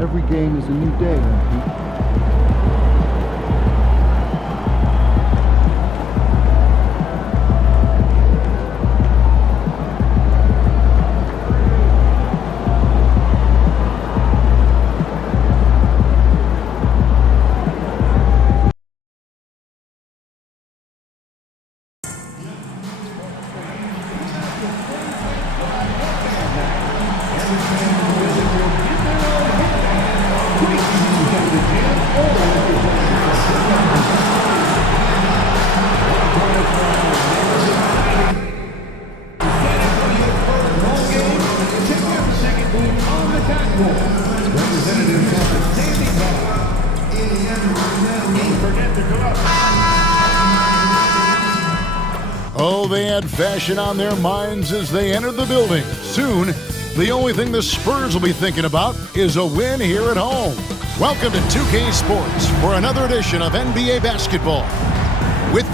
Every game is a new day, Pete. Oh, they had fashion on their minds as they entered the building. Soon, the only thing the Spurs will be thinking about is a win here at home. Welcome to 2K Sports for another edition of NBA basketball. With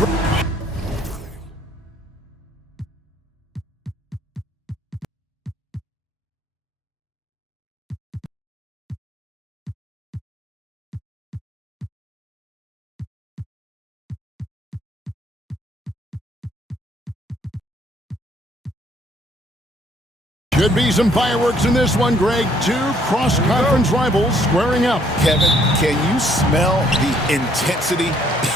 should be some fireworks in this one, Greg. Two cross-conference rivals squaring up. Kevin, can you smell the intensity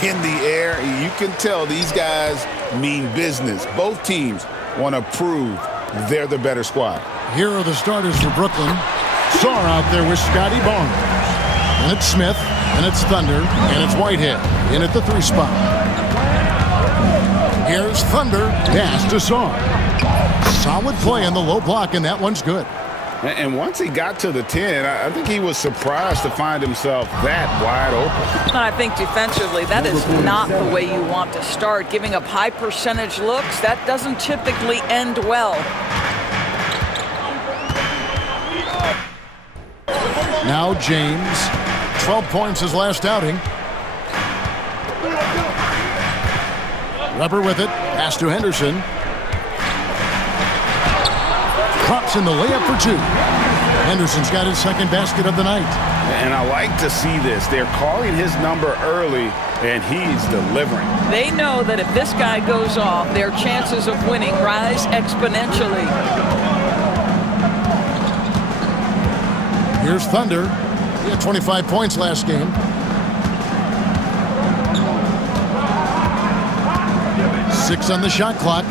in the air? You can tell these guys mean business. Both teams want to prove they're the better squad. Here are the starters for Brooklyn. Sarr out there with Scotty Barnes. And it's Smith, and it's Thunder, and it's Whitehead in at the 3 spot. Here's Thunder, pass to Sarr. Solid play in the low block, and that one's good. And once he got to the 10, I think he was surprised to find himself that wide open. And I think defensively, that is not the way you want to start. Giving up high percentage looks, that doesn't typically end well. Now James, 12 points his last outing. Weber with it, pass to Henderson. Drops in the layup for 2. Henderson's got his second basket of the night. And I like to see this. They're calling his number early, and he's delivering. They know that if this guy goes off, their chances of winning rise exponentially. Here's Thunder. He had 25 points last game. 6 on the shot clock.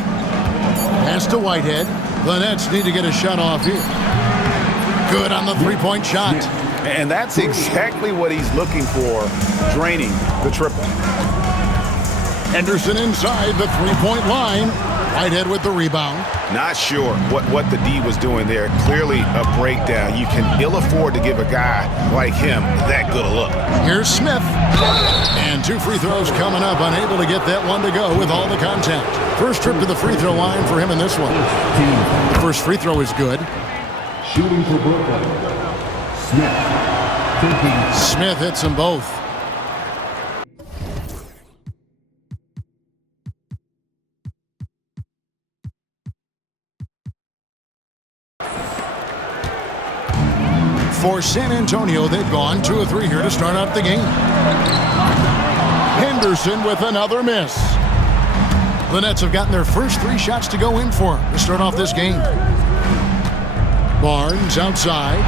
Pass to Whitehead. The Nets need to get a shot off here. Good on the three-point shot. And that's exactly what he's looking for, draining the triple. Henderson inside the three-point line. Whitehead with the rebound. Not sure what the D was doing there. Clearly a breakdown. You can ill afford to give a guy like him that good a look. Here's Smith. And 2 free throws coming up. Unable to get that one to go with all the contact. First trip to the free throw line for him in this one. The first free throw is good. Shooting for Brooklyn, Smith. Smith hits them both. For San Antonio, they've gone 2 of 3 here to start out the game. Henderson with another miss. The Nets have gotten their first 3 shots to go in for him to start off this game. Barnes outside.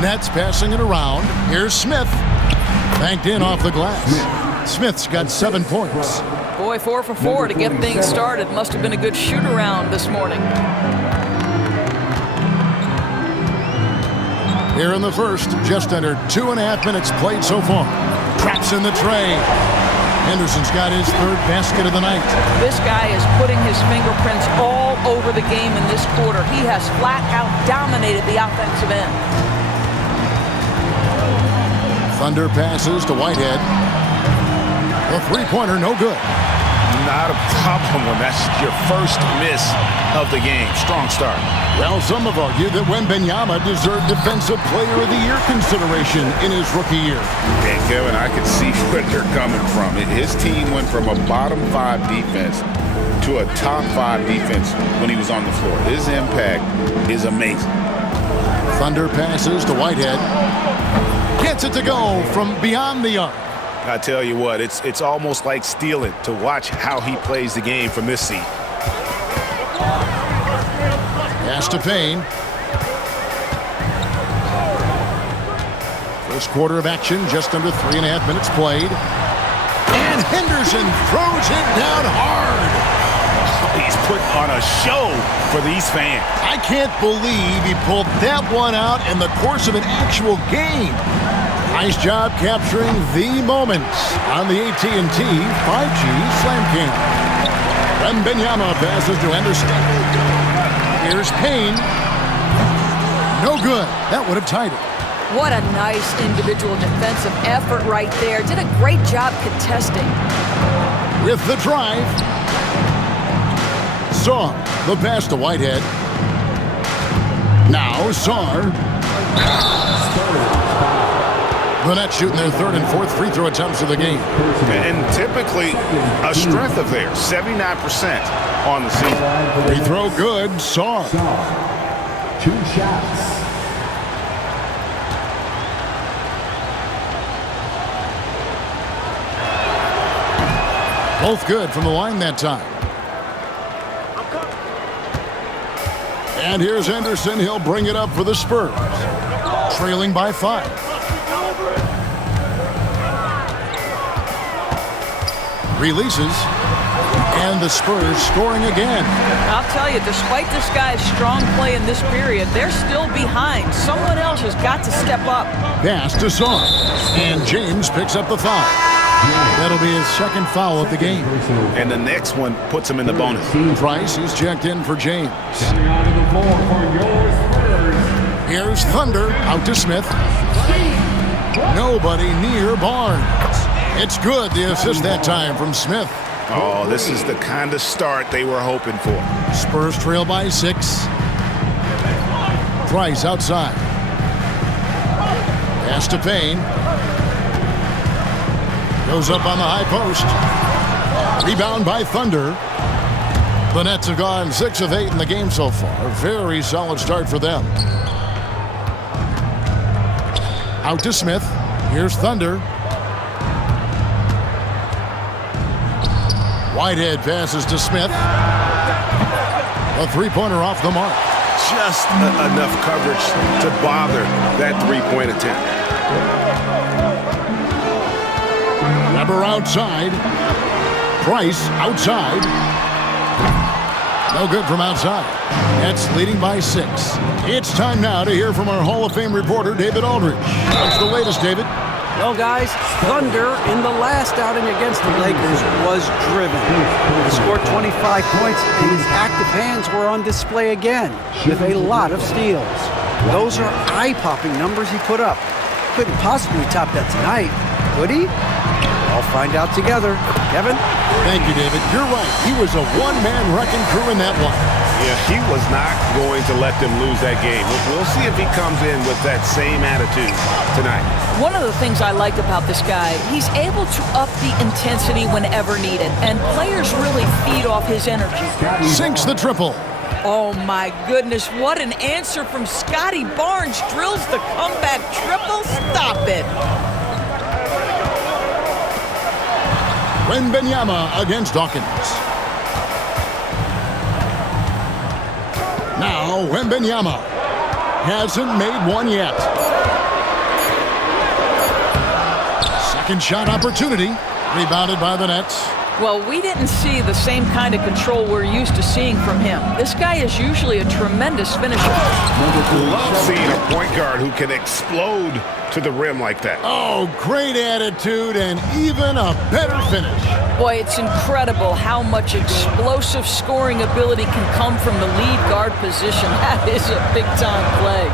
Nets passing it around. Here's Smith. Banked in off the glass. Smith's got 7 points. Boy, 4 for 4 to get things started. Must have been a good shoot-around this morning. Here in the first, just under 2.5 minutes played so far. Traps in the tray. Henderson's got his 3rd basket of the night. This guy is putting his fingerprints all over the game in this quarter. He has flat out dominated the offensive end. Thunder passes to Whitehead. The three-pointer no good. not a problem when that's your first miss of the game. Strong start. Well, some have argued that Wembanyama deserved Defensive Player of the Year consideration in his rookie year. And Kevin, I can see where they're coming from. His team went from a bottom 5 defense to a top 5 defense when he was on the floor. His impact is amazing. Thunder passes to Whitehead. Gets it to go from beyond the arc. I tell you what, it's almost like stealing to watch how he plays the game from this seat. Pass to Payne. First quarter of action, just under 3.5 minutes played. And Henderson throws it down hard. He's put on a show for these fans. I can't believe he pulled that one out in the course of an actual game. Nice job capturing the moments on the AT&T 5G Slam Cam. Wembanyama passes to Henderson. Here's Payne. No good. That would have tied it. What a nice individual defensive effort right there. Did a great job contesting. With the drive. Saw the pass to Whitehead. Now Saar. The Nets shooting their 3rd and 4th free throw attempts of the game. And typically a strength of theirs, 79% on the season. Free throw good. Saar. 2 shots. Both good from the line that time. And here's Henderson. He'll bring it up for the Spurs. Trailing by 5. Releases. And the Spurs scoring again. I'll tell you, despite this guy's strong play in this period, they're still behind. Someone else has got to step up. Pass to Saar. And James picks up the foul. That'll be his 2nd foul of the game. And the next one puts him in the bonus. Price is checked in for James. Coming out of the floor for your Spurs. Here's Thunder out to Smith. Nobody near Barnes. It's good, the assist that time from Smith. Oh, this is the kind of start they were hoping for. Spurs trail by 6. Price outside. Pass to Payne. Goes up on the high post. Rebound by Thunder. The Nets have gone 6 of 8 in the game so far. Very solid start for them. Out to Smith. Here's Thunder. Whitehead passes to Smith. A 3-pointer off the mark. Just enough coverage to bother that 3-point attempt. Weber outside. Price outside. No good from outside. Nets leading by 6. It's time now to hear from our Hall of Fame reporter, David Aldridge. What's the latest, David? Well, guys, Thunder in the last outing against the Lakers was driven. He scored 25 points, and his active hands were on display again with a lot of steals. Those are eye-popping numbers he put up. Couldn't possibly top that tonight, could he? I'll find out together. Kevin? Thank you, David. You're right. He was a one-man wrecking crew in that one. Yeah, he was not going to let them lose that game. We'll see if he comes in with that same attitude tonight. One of the things I like about this guy, he's able to up the intensity whenever needed, and players really feed off his energy. Sinks the triple. Oh my goodness, what an answer from Scotty Barnes. Drills the comeback triple. Stop it. Wembanyama against Dawkins. Now Wembanyama hasn't made one yet. Second shot opportunity. Rebounded by the Nets. Well, we didn't see the same kind of control we're used to seeing from him. This guy is usually a tremendous finisher. Love seeing a point guard who can explode to the rim like that. Oh, great attitude and even a better finish. Boy, it's incredible how much explosive scoring ability can come from the lead guard position. That is a big-time play.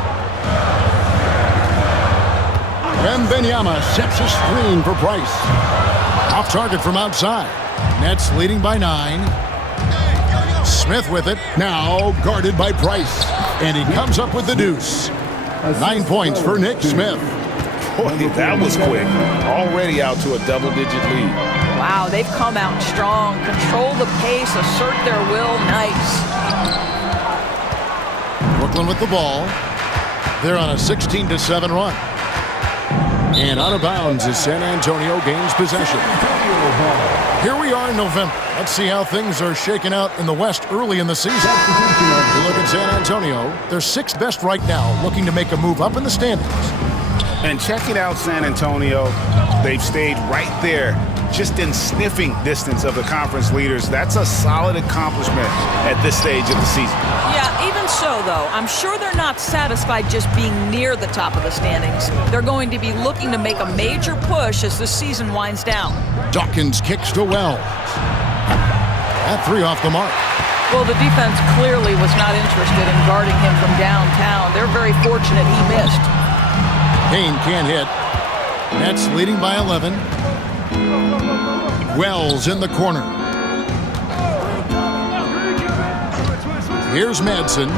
Wembanyama sets a screen for Price. Off target from outside. Nets leading by 9. Smith with it. Now guarded by Price. And he comes up with the deuce. 9 points for Nick Smith. Boy, that was quick. Already out to a double-digit lead. Wow, they've come out strong. Control the pace, assert their will. Nice. Brooklyn with the ball. They're on a 16-7 run. And out of bounds as San Antonio gains possession. Here we are in November. Let's see how things are shaking out in the West early in the season. You look at San Antonio. They're 6th best right now, looking to make a move up in the standings. And checking out San Antonio, they've stayed right there, just in sniffing distance of the conference leaders. That's a solid accomplishment at this stage of the season. Yeah, even so, though, I'm sure they're not satisfied just being near the top of the standings. They're going to be looking to make a major push as the season winds down. Dawkins kicks to Wells. That 3 off the mark. Well, the defense clearly was not interested in guarding him from downtown. They're very fortunate he missed. Payne can't hit. Nets leading by 11. Wells in the corner. Here's Madsen.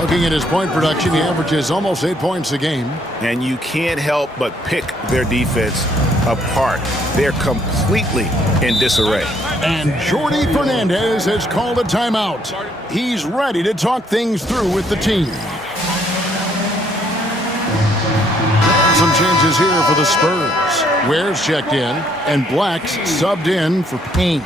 Looking at his point production, he averages almost 8 points a game. And you can't help but pick their defense apart. They're completely in disarray. And Jordi Fernandez has called a timeout. He's ready to talk things through with the team. Some changes here for the Spurs. Ware's checked in, and Black's subbed in for Payne.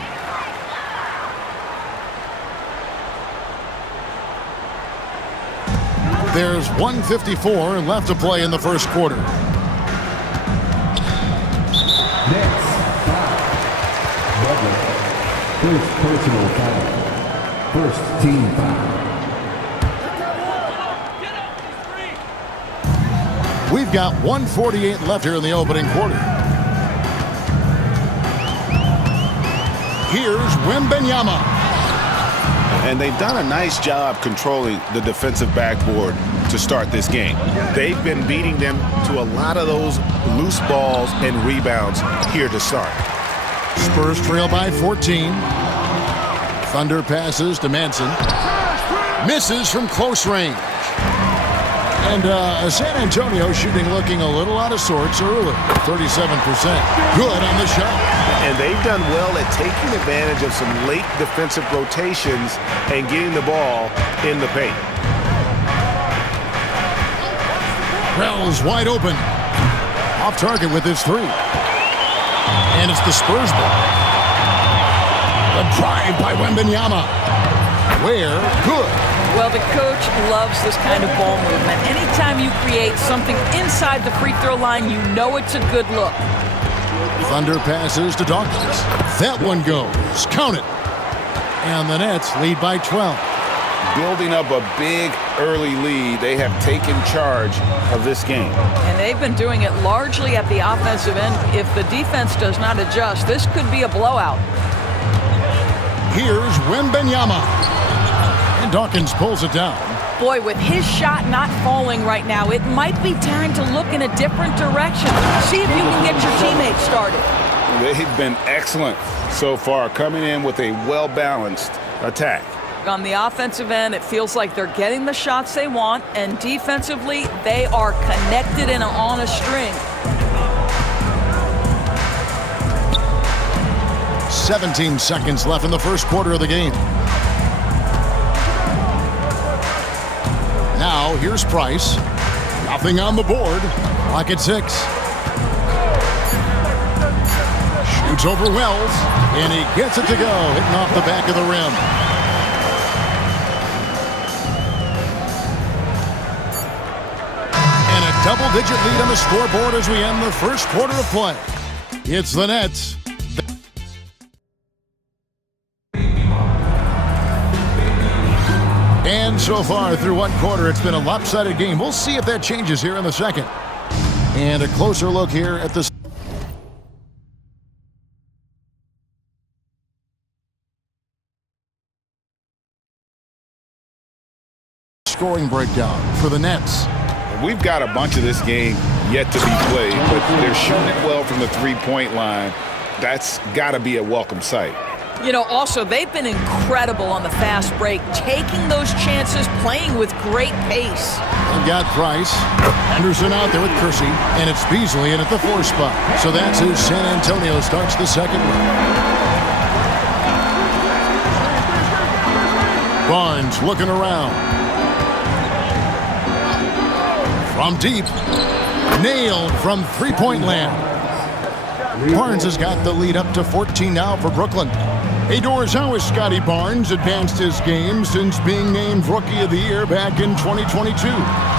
There's 1:54 left to play in the first quarter. Nets foul. Butler. First personal foul. First team foul. We've got 1:48 left here in the opening quarter. Here's Wembanyama. And they've done a nice job controlling the defensive backboard to start this game. They've been beating them to a lot of those loose balls and rebounds here to start. Spurs trail by 14. Thunder passes to Manson. Misses from close range. And San Antonio shooting looking a little out of sorts early. 37%. Good on the shot. And they've done well at taking advantage of some late defensive rotations and getting the ball in the paint. Wells wide open. Off target with his 3. And it's the Spurs ball. The drive by Wembanyama. Where? Good. Well, the coach loves this kind of ball movement. Anytime you create something inside the free throw line, you know it's a good look. Thunder passes to Dawkins. That one goes. Count it. And the Nets lead by 12. Building up a big early lead, they have taken charge of this game. And they've been doing it largely at the offensive end. If the defense does not adjust, this could be a blowout. Here's Wembanyama. And Dawkins pulls it down. Boy, with his shot not falling right now, it might be time to look in a different direction. See if you can get your teammates started. They've been excellent so far, coming in with a well-balanced attack. On the offensive end, it feels like they're getting the shots they want, and defensively, they are connected and on a string. 17 seconds left in the first quarter of the game. Now, here's Price. Nothing on the board. Clock at 6. Shoots over Wells, and he gets it to go, hitting off the back of the rim. And a double-digit lead on the scoreboard as we end the first quarter of play. It's the Nets. And so far through one quarter, it's been a lopsided game. We'll see if that changes here in the second. And a closer look here at the scoring breakdown for the Nets. We've got a bunch of this game yet to be played, but they're shooting it well from the three-point line. That's got to be a welcome sight. You know, also, they've been incredible on the fast break, taking those chances, playing with great pace. They've got Price, Henderson out there with Kersey, and it's Beasley in at the 4 spot. So that's who San Antonio starts the second with. Barnes looking around. From deep, nailed from three-point land. Barnes has got the lead up to 14 now for Brooklyn. Hey, Doors, how has Scotty Barnes advanced his game since being named Rookie of the Year back in 2022?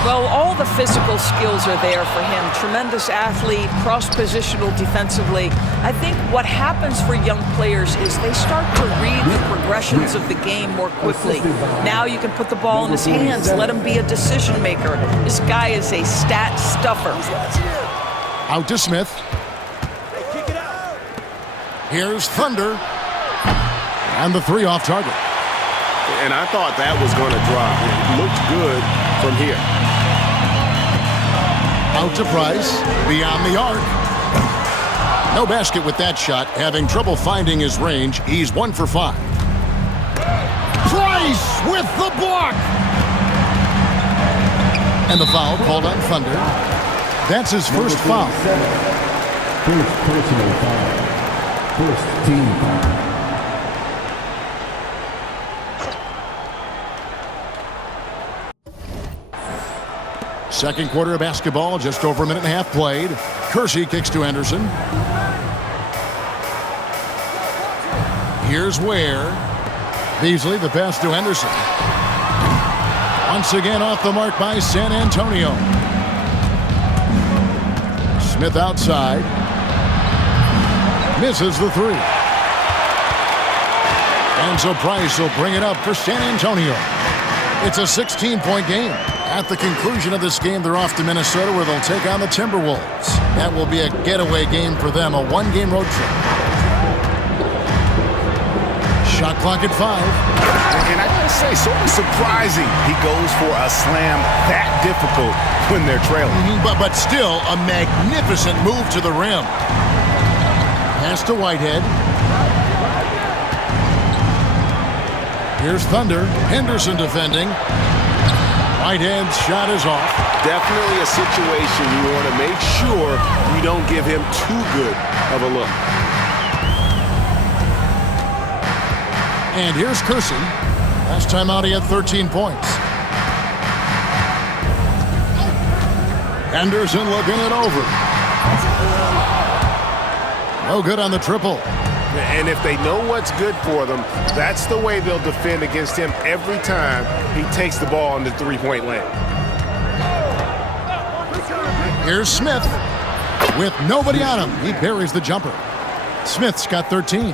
Well, all the physical skills are there for him. Tremendous athlete, cross-positional defensively. I think what happens for young players is they start to read the progressions of the game more quickly. Now you can put the ball in his hands, let him be a decision maker. This guy is a stat stuffer. Out to Smith. Here's Thunder. And the 3 off target. And I thought that was going to drop. It looked good from here. Out to Price. Beyond the arc. No basket with that shot. Having trouble finding his range. He's 1 for 5. Price with the block. And the foul called on Thunder. That's his first foul. First personal foul. First team foul. Second quarter of basketball, just over a minute and a half played. Kersey kicks to Henderson. Here's Ware. Beasley, the pass to Henderson. Once again off the mark by San Antonio. Smith outside. Misses the 3. And so Price will bring it up for San Antonio. It's a 16-point game. At the conclusion of this game, they're off to Minnesota where they'll take on the Timberwolves. That will be a getaway game for them, a 1-game road trip. Shot clock at 5. And I gotta say, sort of surprising he goes for a slam that difficult when they're trailing. But still, a magnificent move to the rim. Pass to Whitehead. Here's Thunder. Henderson defending. Whitehead's shot is off. Definitely a situation you want to make sure you don't give him too good of a look. And here's Kersey. Last time out, he had 13 points. Henderson looking it over. No good on the triple. And if they know what's good for them, that's the way they'll defend against him every time he takes the ball in the three-point lane. Here's Smith. With nobody on him, he buries the jumper. Smith's got 13.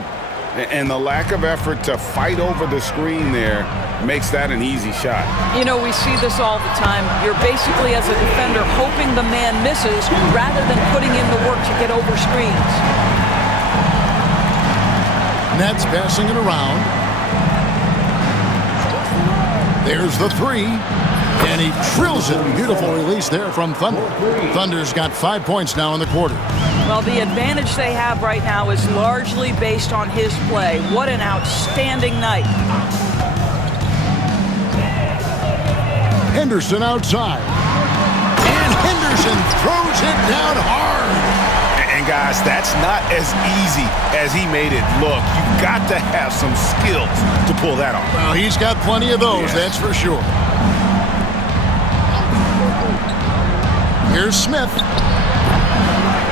And the lack of effort to fight over the screen there makes that an easy shot. You know, we see this all the time. You're basically, as a defender, hoping the man misses rather than putting in the work to get over screens. Nets passing it around. There's the 3. And he drills it. Beautiful release there from Thunder. Thunder's got 5 points now in the quarter. Well, the advantage they have right now is largely based on his play. What an outstanding night. Henderson outside. And Henderson throws it down hard. And guys, that's not as easy as he made it look. You've got to have some skills to pull that off. Well, he's got plenty of those, that's for sure. Here's Smith.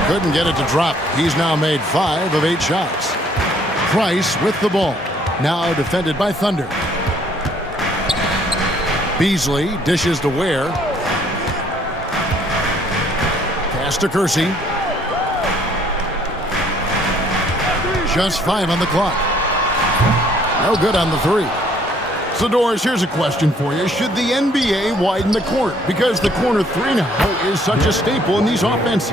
Couldn't get it to drop. He's now made 5 of 8 shots. Price with the ball. Now defended by Thunder. Beasley dishes to Ware. Pass to Kersey. Just 5 on the clock. No good on the 3. So, Doris, here's a question for you. Should the NBA widen the court? Because the corner 3 now is such a staple in these offenses.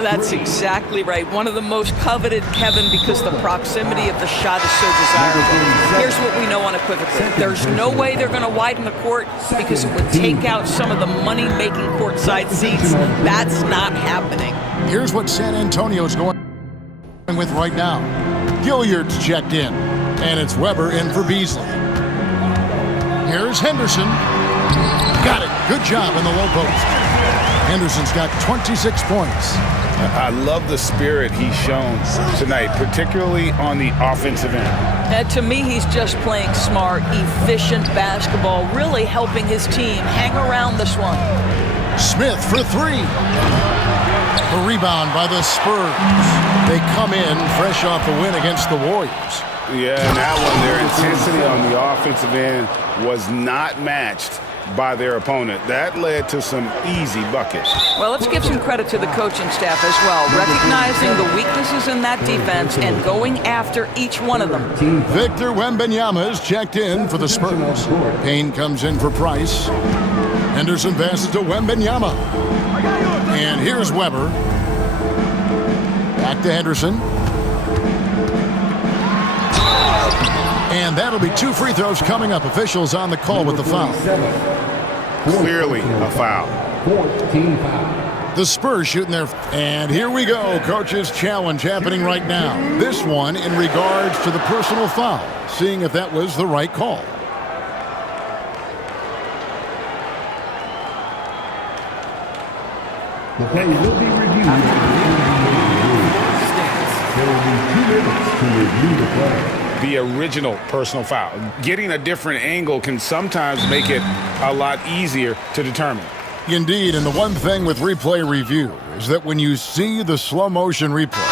That's exactly right. One of the most coveted, Kevin, because the proximity of the shot is so desirable. Here's what we know unequivocally. There's no way they're going to widen the court because it would take out some of the money-making courtside seats. That's not happening. Here's what San Antonio's going with right now. Gilliard's checked in, and it's Weber in for Beasley. Here's Henderson. Got it. Good job in the low post. Henderson's got 26 points. I love the spirit he's shown tonight, particularly on the offensive end. To me, he's just playing smart, efficient basketball, really helping his team hang around this one. Smith for three. The rebound by the Spurs. They come in fresh off the win against the Warriors. Yeah, and that one, their intensity on the offensive end was not matched by their opponent. That led to some easy buckets. Well, let's give some credit to the coaching staff as well, recognizing the weaknesses in that defense and going after each one of them. Victor Wembanyama is checked in for the Spurs. Payne comes in for Price. Henderson passes to Wembanyama. And here's Weber. Back to Henderson. And that'll be 2 free throws coming up. Officials on the call with the foul. Clearly a foul. 14 foul. The Spurs shooting their... And here we go. Coach's challenge happening right now. This one in regards to the personal foul. Seeing if that was the right call. The play will be reviewed. There will be 2 minutes to review the play. The original personal foul. Getting a different angle can sometimes make it a lot easier to determine. Indeed, and the one thing with replay review is that when you see the slow motion replay,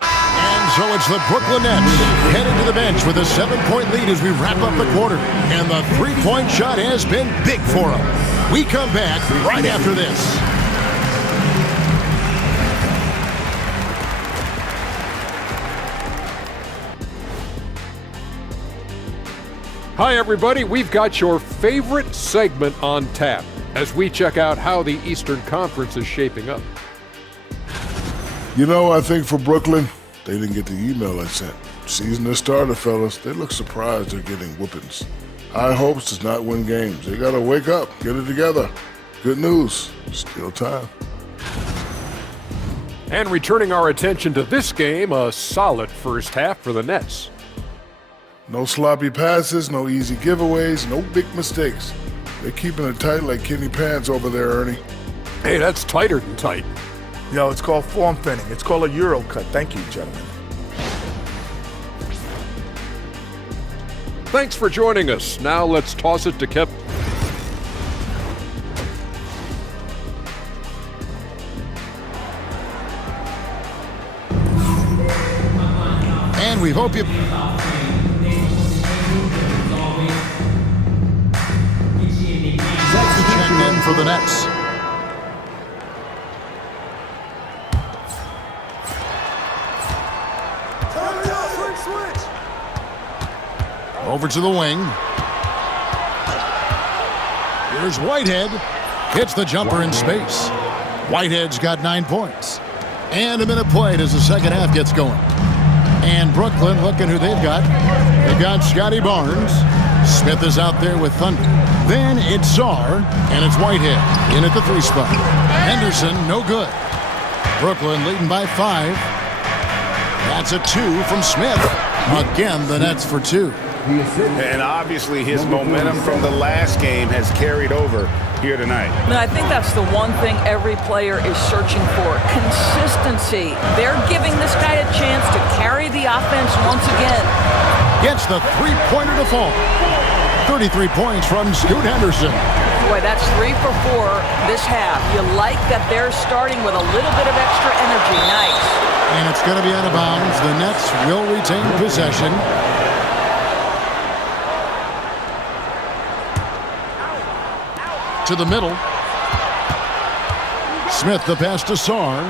and so it's the Brooklyn Nets heading to the bench with a 7-point lead as we wrap up the quarter. And the 3-point shot has been big for them. We come back right after this. Hi, everybody. We've got your favorite segment on tap as we check out how the Eastern Conference is shaping up. You know, I think for Brooklyn, they didn't get the email I sent. Season has started, fellas. They look surprised they're getting whoopings. High hopes does not win games. They got to wake up, get it together. Good news, still time. And returning our attention to this game, a solid first half for the Nets. No sloppy passes, no easy giveaways, no big mistakes. They're keeping it tight like Kenny Pants over there, Ernie. Hey, that's tighter than tight. Yo, it's called form fitting. It's called a Euro cut. Thank you, gentlemen. Thanks for joining us. Now let's toss it to Kevin. And we hope you... checked in for the Nets. Over to the wing. Here's Whitehead. Hits the jumper in space. Whitehead's got 9 points. And a minute played as the second half gets going. And Brooklyn, looking who they've got. They've got Scotty Barnes. Smith is out there with Thunder. Then it's Sarr, and it's Whitehead in at the 3 spot. Henderson, no good. Brooklyn leading by 5. That's a 2 from Smith. Again, the Nets for 2. And obviously his momentum from the last game has carried over here tonight. And I think that's the one thing every player is searching for, consistency. They're giving this guy a chance to carry the offense once again. Gets the 3-pointer to fall. 33 points from Scoot Henderson. Boy, that's 3 for 4 this half. You like that they're starting with a little bit of extra energy. Nice. And it's going to be out of bounds. The Nets will retain possession. To the middle. Smith the pass to Sarr.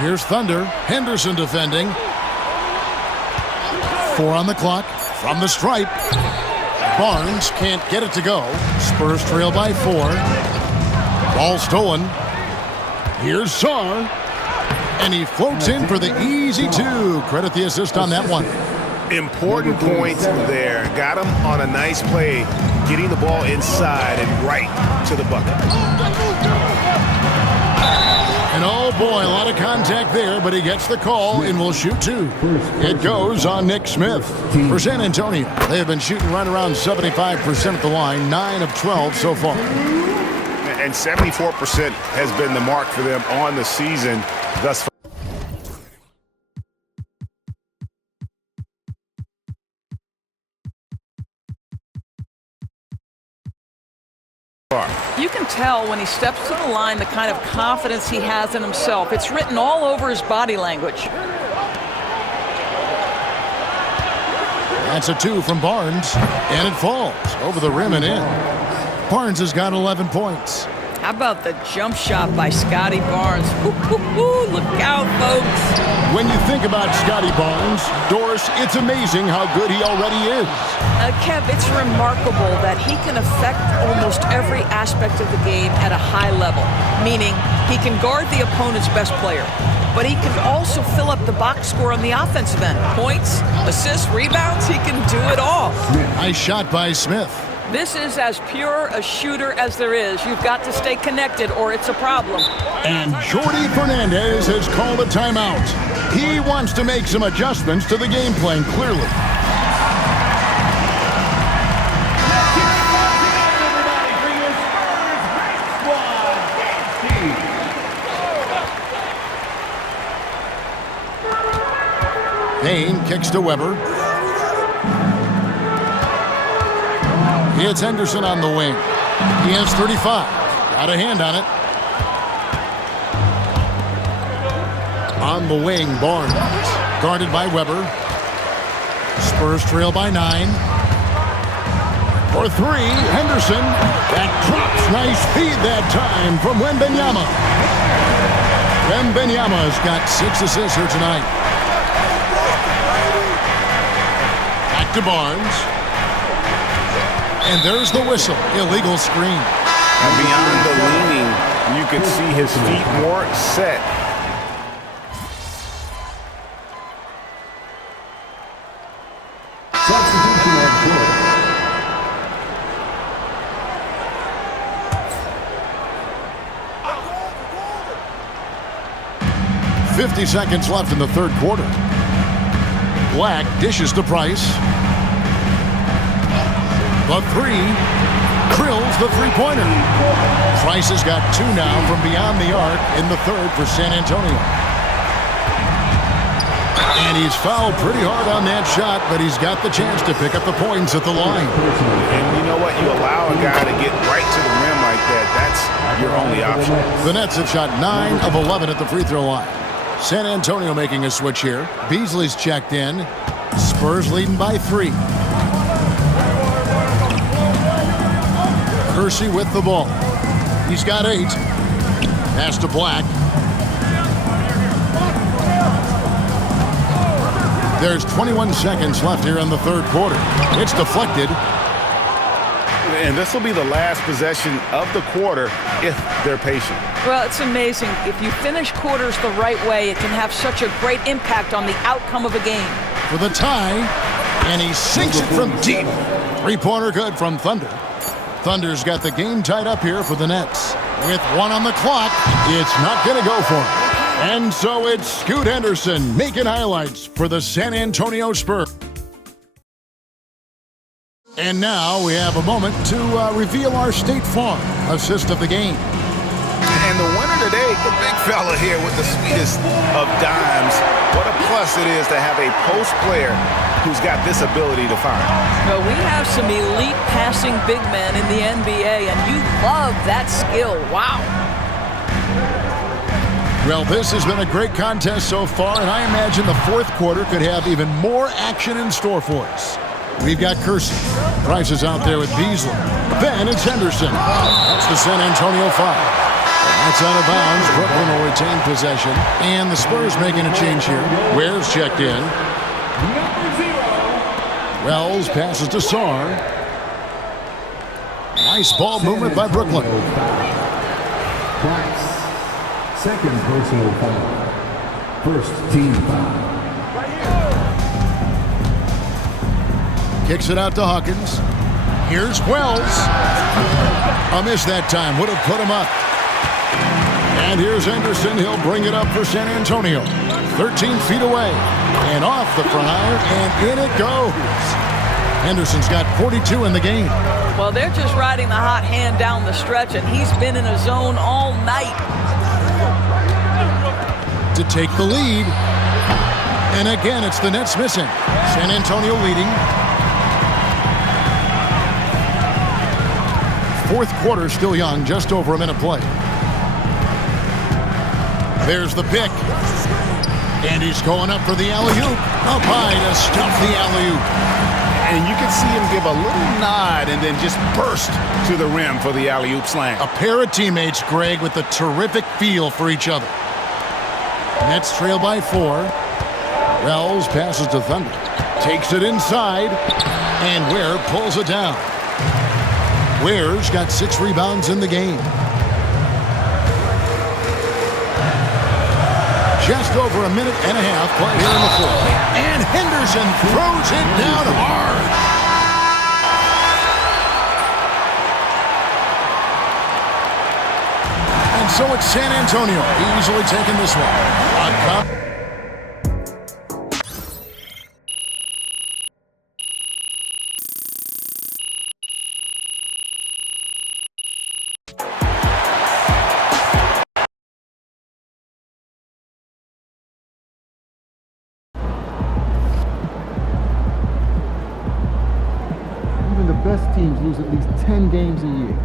Here's Thunder. Henderson defending. 4 on the clock. From the stripe. Barnes can't get it to go. Spurs trail by 4. Ball stolen. Here's Sarr. And he floats in for the easy 2. Credit the assist on that one. Important points there. Got him on a nice play getting the ball inside and right to the bucket. And oh boy, a lot of contact there, but he gets the call and will shoot two. It goes on Nick Smith. For San Antonio, they have been shooting right around 75% at the line, 9 of 12 so far. And 74% has been the mark for them on the season thus far. You can tell when he steps to the line the kind of confidence he has in himself. It's written all over his body language. That's a two from Barnes, and it falls over the rim and in. Barnes has got 11 points. How about the jump shot by Scotty Barnes? Look out, folks. When you think about Scotty Barnes, Doris, it's amazing how good he already is. Kev, it's remarkable that he can affect almost every aspect of the game at a high level, meaning he can guard the opponent's best player, but he can also fill up the box score on the offensive end. Points, assists, rebounds, he can do it all. Nice shot by Smith. This is as pure a shooter as there is. You've got to stay connected or it's a problem. And Jordi Fernandez has called a timeout. He wants to make some adjustments to the game plan, clearly. Payne kicks to Weber. It's Henderson on the wing. He has 35. Got a hand on it. On the wing, Barnes. Guarded by Weber. Spurs trail by 9. For 3, Henderson. That drops. Nice feed that time from Wembanyama. Wembanyama's got 6 assists here tonight. Back to Barnes. And there's the whistle. Illegal screen. And beyond the leaning, you can see his feet more set. Substitution on court. 50 seconds left in the third quarter. Black dishes to Price. The 3. Drills the three-pointer. Price has got 2 now from beyond the arc in the third for San Antonio. And he's fouled pretty hard on that shot, but he's got the chance to pick up the points at the line. And you know what? You allow a guy to get right to the rim like that. That's your only option. The Nets have shot 9 of 11 at the free throw line. San Antonio making a switch here. Beasley's checked in. Spurs leading by 3. Kersey with the ball. He's got 8. Pass to Black. There's 21 seconds left here in the third quarter. It's deflected. And this will be the last possession of the quarter if they're patient. Well, it's amazing. If you finish quarters the right way, it can have such a great impact on the outcome of a game. For the tie, and he sinks it from deep. Three-pointer good from Thunder. Thunder's got the game tied up here for the Nets. With 1 on the clock, it's not going to go for him. And so it's Scoot Henderson making highlights for the San Antonio Spurs. And now we have a moment to reveal our State Farm assist of the game. And the winner today, the big fella here with the sweetest of dimes. What a plus it is to have a post player who's got this ability to find. Well, we have some elite passing big men in the NBA, and you love that skill. Wow. Well, this has been a great contest so far, and I imagine the fourth quarter could have even more action in store for us. We've got Kersey. Price is out there with Beasley. Then it's Henderson. That's the San Antonio foul. That's out of bounds. Brooklyn will retain possession. And the Spurs making a change here. Ware's checked in. Wells passes to Sarr. Nice ball movement by Brooklyn. Price. Second personal foul. First team foul. Kicks it out to Hawkins. Here's Wells. A miss that time. Would have put him up. And here's Henderson. He'll bring it up for San Antonio. 13 feet away. And off the fryer. And in it goes. Henderson's got 42 in the game. Well, they're just riding the hot hand down the stretch, and he's been in a zone all night. To take the lead. And again, it's the Nets missing. San Antonio leading. Fourth quarter still young, just over a minute play. There's the pick. And he's going up for the alley-oop. Up high to stuff the alley-oop. And you can see him give a little nod and then just burst to the rim for the alley-oop slam. A pair of teammates, Greg, with a terrific feel for each other. Nets trail by 4. Wells passes to Thunder. Takes it inside. And Ware pulls it down. Ware's got 6 rebounds in the game. Just over a minute and a half play here in the fourth. And Henderson throws it down hard. And so it's San Antonio easily taking this one. The best teams lose at least 10 games a year.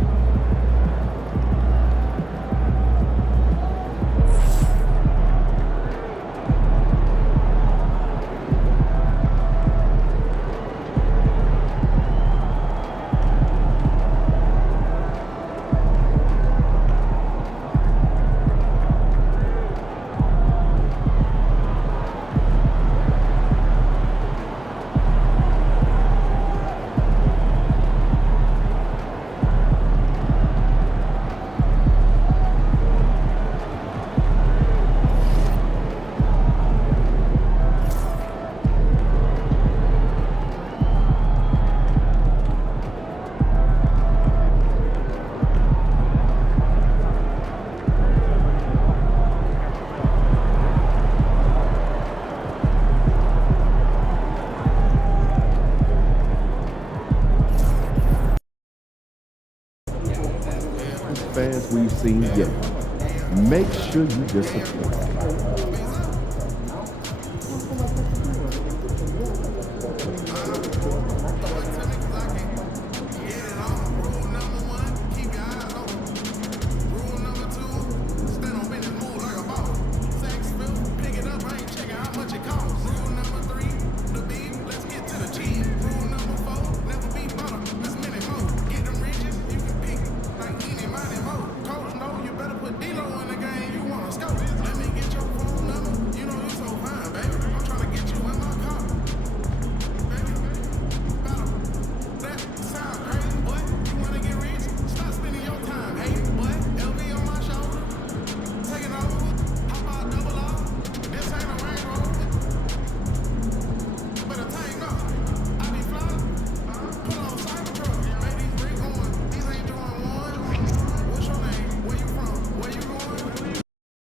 Fans we've seen yet. Make sure you disappoint.